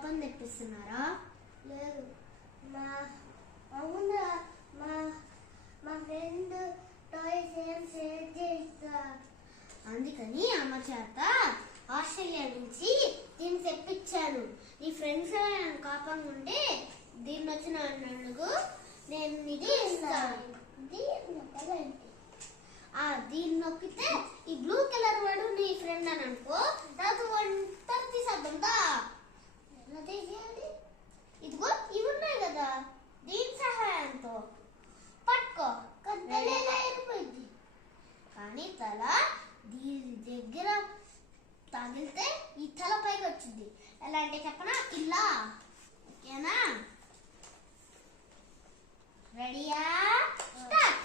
కోపం తెప్పిస్తున్నారా? లేదు, మా అవునా మా మా ఫ్రెండ్ టాయ్స్ ఏం షేర్ చేస్తా, అందుకని అమ్మ చేత ఆస్ట్రేలియా నుంచి దీన్ని తెప్పించాను. నీ ఫ్రెండ్స్ కోపంగా ఉంటే దీన్ని వచ్చిన అడుగు, నేను నీకు ఇస్తాను. దీన్ని నొక్కితే ఈ బ్లూ కలర్ వాడు నీ ఫ్రెండ్ అని అనుకో, నాకు వంటలు తీసేద్దా. ఎలా తీసేయాలి? ఇదిగో ఇవి ఉన్నాయి కదా, దీని సహాయంతో పట్టుకో. అయిపోయింది. కానీ తల దీని దగ్గర తగిలితే ఈ తల పైకి వచ్చింది. ఎలా అంటే చెప్పనా, ఇలా. ఓకేనా? రెడీయా? స్టార్ట్.